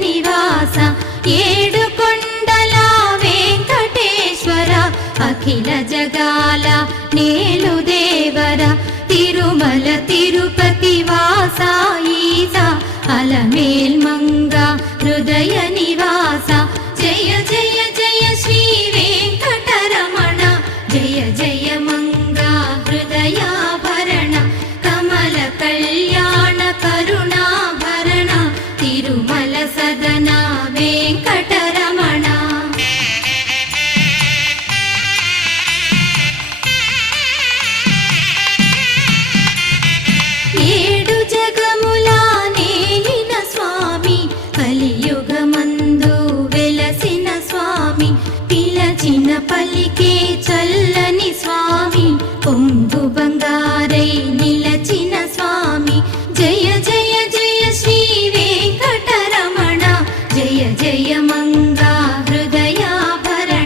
నివాస ఏడు కొండల వెంకటేశ్వర అఖిల జగాల నేలు దేవర తిరుమల తిరుపతి వాస ఈస అలమేల్ మంగ హృదయ నివాస జయ జయ జయ శ్రీ వెంకటరమణ జయ జయ మంగ హృదయాభరణ కమల కళ్యాణ కరుణాభరణ తిరుమల సదన వెంకటరమణ ఏడు జగముల నేలిన స్వామి కలియుగమందు వెలసిన స్వామి పిలచిన పలికే చల్లని స్వామి